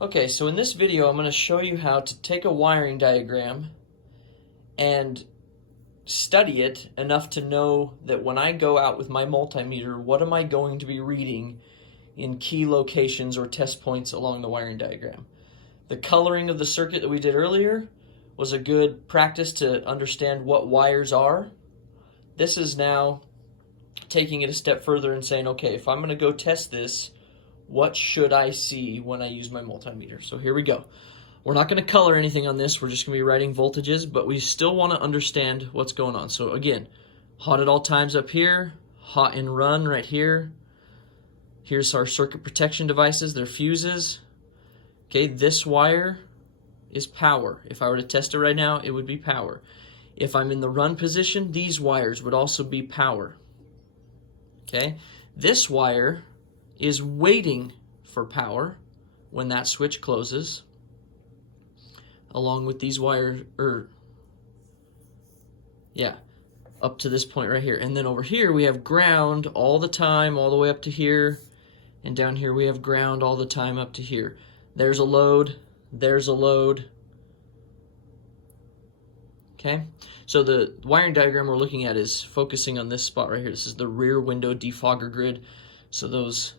Okay, so in this video I'm going to show you how to take a wiring diagram and study it enough to know that when I go out with my multimeter, what am I going to be reading in key locations or test points along the wiring diagram. The coloring of the circuit that we did earlier was a good practice to understand what wires are. This is now taking it a step further and saying, okay, if I'm going to go test this, what should I see when I use my multimeter? So here we go. We're not going to color anything on this. We're just going to be writing voltages, but we still want to understand what's going on. So again, hot at all times up here, hot and run right here. Here's our circuit protection devices, they're fuses. Okay, this wire is power. If I were to test it right now, it would be power. If I'm in the run position, these wires would also be power. Okay, this wire is waiting for power when that switch closes, along with these wires, up to this point right here. And then over here we have ground all the time, all the way up to here. And down here we have ground all the time up to here. There's a load, there's a load. Okay, so the wiring diagram we're looking at is focusing on this spot right here. This is the rear window defogger grid. So those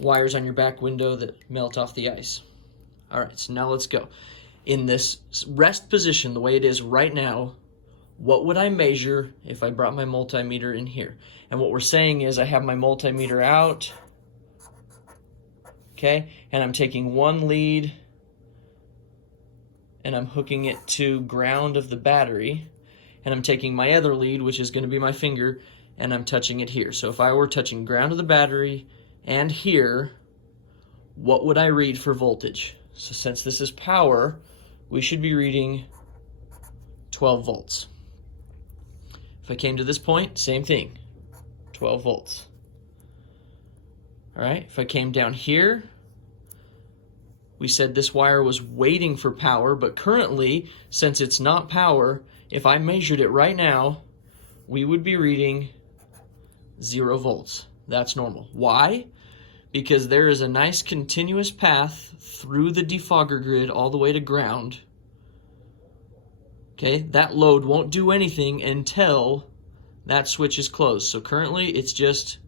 wires on your back window that melt off the ice. All right, so now let's go. In this rest position, the way it is right now, what would I measure if I brought my multimeter in here? And what we're saying is I have my multimeter out, okay, and I'm taking one lead and I'm hooking it to ground of the battery, and I'm taking my other lead, which is going to be my finger, and I'm touching it here. So if I were touching ground of the battery and here, what would I read for voltage? So since this is power, we should be reading 12 volts. If I came to this point, same thing, 12 volts. All right, if I came down here, we said this wire was waiting for power, but currently, since it's not power, if I measured it right now, we would be reading 0 volts. That's normal. Why? Because there is a nice continuous path through the defogger grid all the way to ground. Okay, that load won't do anything until that switch is closed. So currently, it's just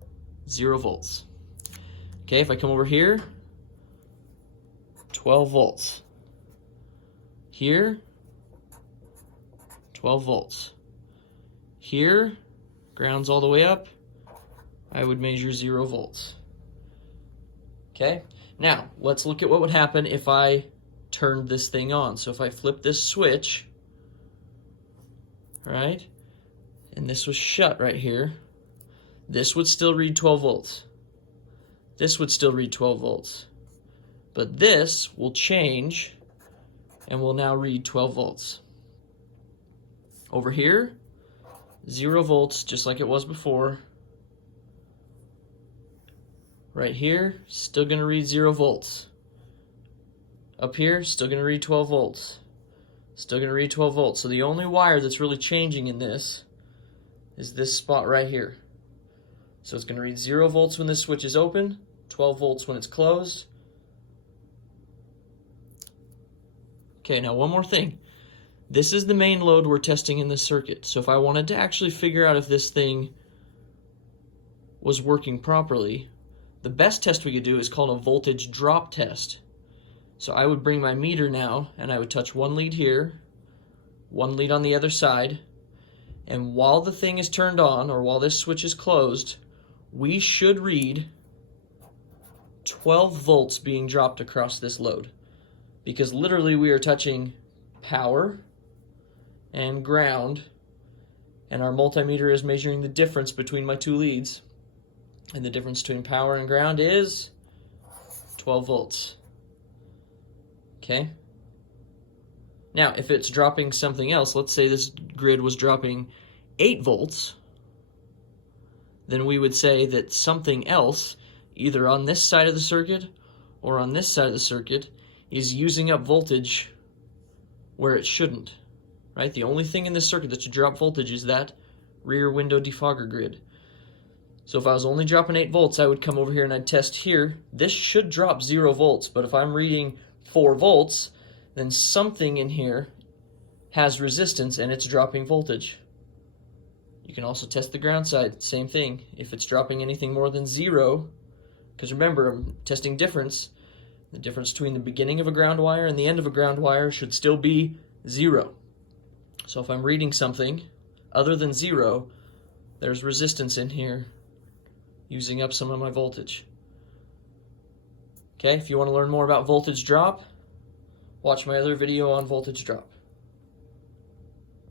0 volts. Okay, if I come over here, 12 volts. Here, 12 volts. Here, ground's all the way up, I would measure 0 volts. Okay, now let's look at what would happen if I turned this thing on. So if I flip this switch, right, and this was shut right here, this would still read 12 volts. This would still read 12 volts. But this will change and will now read 12 volts. Over here, 0 volts, just like it was before. Right here, still going to read 0 volts. Up here, still going to read 12 volts. Still going to read 12 volts. So the only wire that's really changing in this is this spot right here. So it's going to read 0 volts when this switch is open, 12 volts when it's closed. Okay, now one more thing. This is the main load we're testing in this circuit. So if I wanted to actually figure out if this thing was working properly, the best test we could do is called a voltage drop test. So I would bring my meter now and I would touch one lead here, one lead on the other side, and while the thing is turned on or while this switch is closed, we should read 12 volts being dropped across this load. Because literally we are touching power and ground, and our multimeter is measuring the difference between my two leads. And the difference between power and ground is 12 volts. Okay? Now, if it's dropping something else, let's say this grid was dropping 8 volts, then we would say that something else, either on this side of the circuit or on this side of the circuit, is using up voltage where it shouldn't, right? The only thing in this circuit that should drop voltage is that rear window defogger grid. So if I was only dropping 8 volts, I would come over here and I'd test here. This should drop 0 volts, but if I'm reading 4 volts, then something in here has resistance and it's dropping voltage. You can also test the ground side, same thing. If it's dropping anything more than 0, because remember, I'm testing difference. The difference between the beginning of a ground wire and the end of a ground wire should still be 0. So if I'm reading something other than 0, there's resistance in here using up some of my voltage. Okay, if you want to learn more about voltage drop, watch my other video on voltage drop.